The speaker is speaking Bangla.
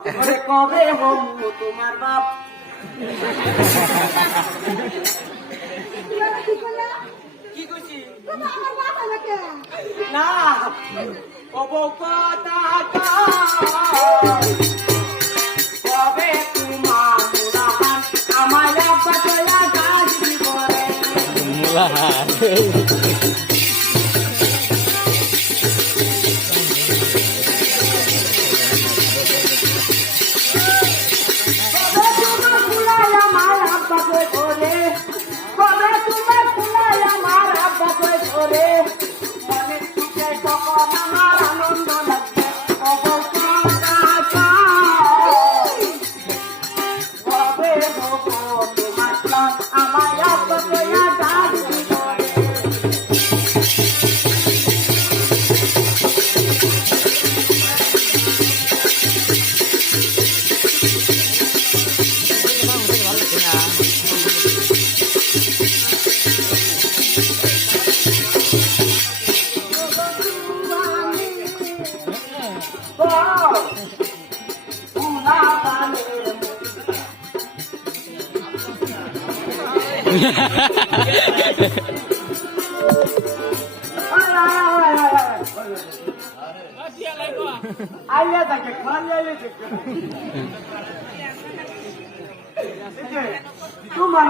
কবে হম তোমার বাপ কি কইছি না কব কথা কবে তোমার মুলাহান আমার আব্বা তোলা গাছ দিবরে মুলাহান মনে সুখে তখন আমার আনন্দ লাগবে কবে তোমার আমার গাছ দিবরে আইয়া থাকে খালি আইয়া থাকে তোমার